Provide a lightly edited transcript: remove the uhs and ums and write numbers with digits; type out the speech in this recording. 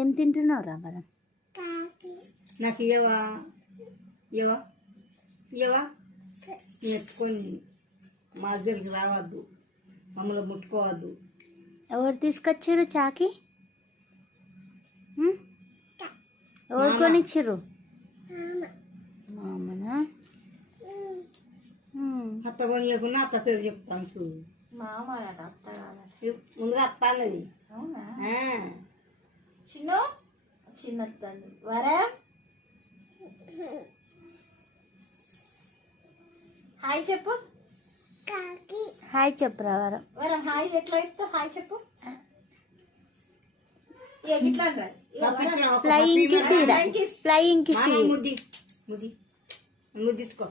ఏం తింటున్నావు రా వరం? నాకు ఇయ్యవా ఇయ్యవా ఇయ్యవా ఎత్తుకొని మా దగ్గరికి రావద్దు, మమ్మల్ని ముట్టుకోవద్దు. ఎవరు తీసుకొచ్చారు చాకి? ఎవరు కొనిచ్చారు? మామనా? అత్త కొనియకుండా అత్త పేరు చెప్తాను చూడు. మామ అత్త కావాలి ముందుగా అత్త అన్నది. అవునా? చిన్న చిన్న తల్లి వరా హాయ్ చెప్పు. హాయ్ చెప్పురా వరం. వరం హాయ్ ఎట్లా చెప్తావు? హాయ్ చెప్పు. ఫ్లయింగ్ కి సీరా, ఫ్లయింగ్ కి సీరా. ముద్దిచ్చుకో.